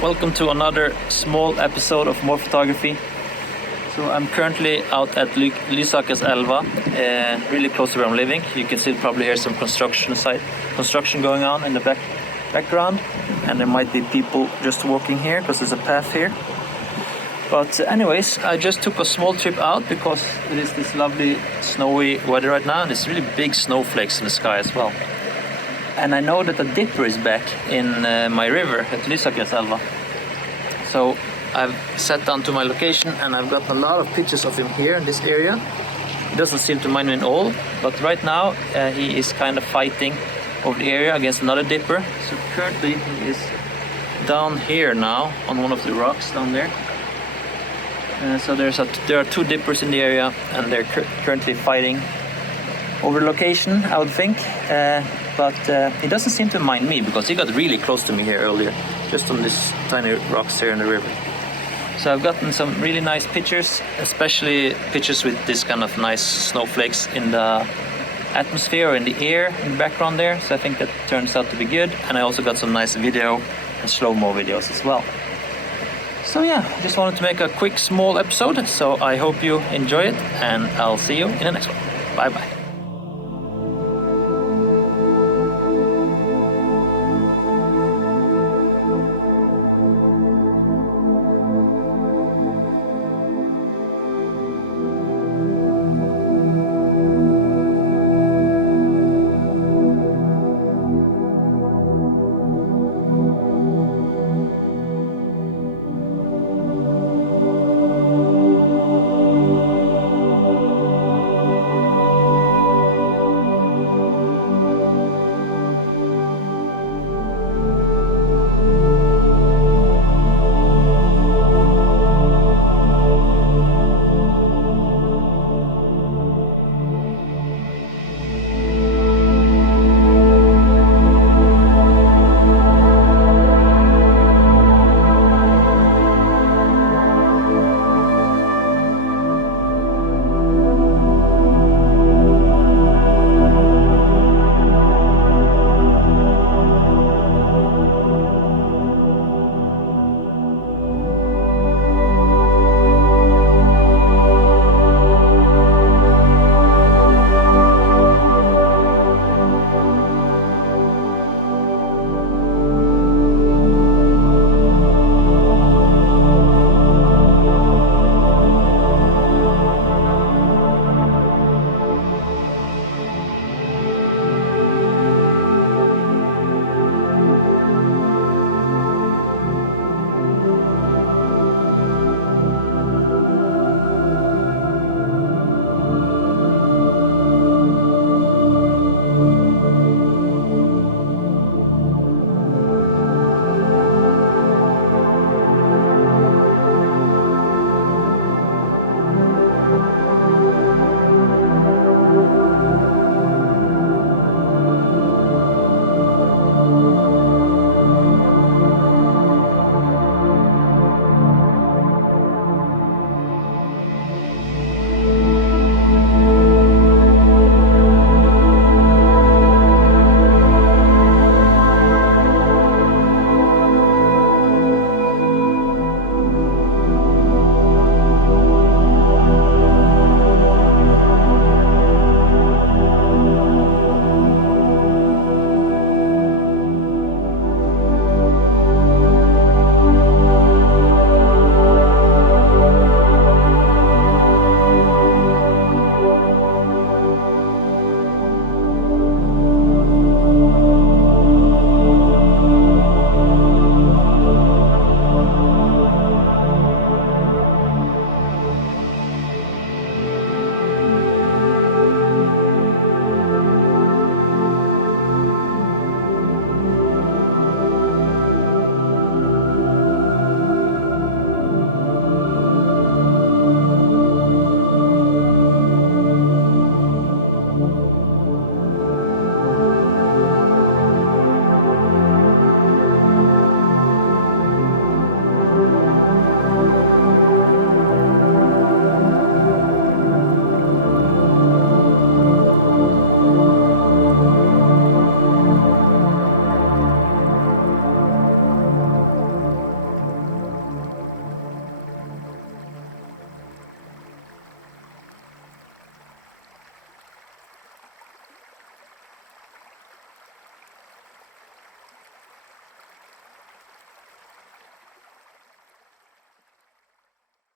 welcome to another small episode of More Photography. So I'm currently out at Lysakerselva, really close to where I'm living. You can still probably hear some construction going on in the background, and there might be people just walking here because there's a path here. But anyways, I just took a small trip out because it is this lovely snowy weather right now, and it's really big snowflakes in the sky as well. And I know that a dipper is back in my river at Lysakerselva. So I've sat down to my location and I've got a lot of pictures of him here in this area. He doesn't seem to mind me at all, but right now he is kind of fighting over the area against another dipper. So currently he is down here now on one of the rocks down there. So there are two dippers in the area, and they're currently fighting over the location, I would think. But he doesn't seem to mind me because he got really close to me here earlier, just on these tiny rocks here in the river. So I've gotten some really nice pictures, especially pictures with this kind of nice snowflakes in the atmosphere or in the air in the background there. So I think that turns out to be good. And I also got some nice video and slow-mo videos as well. So yeah, I just wanted to make a quick small episode. So I hope you enjoy it, and I'll see you in the next one. Bye bye.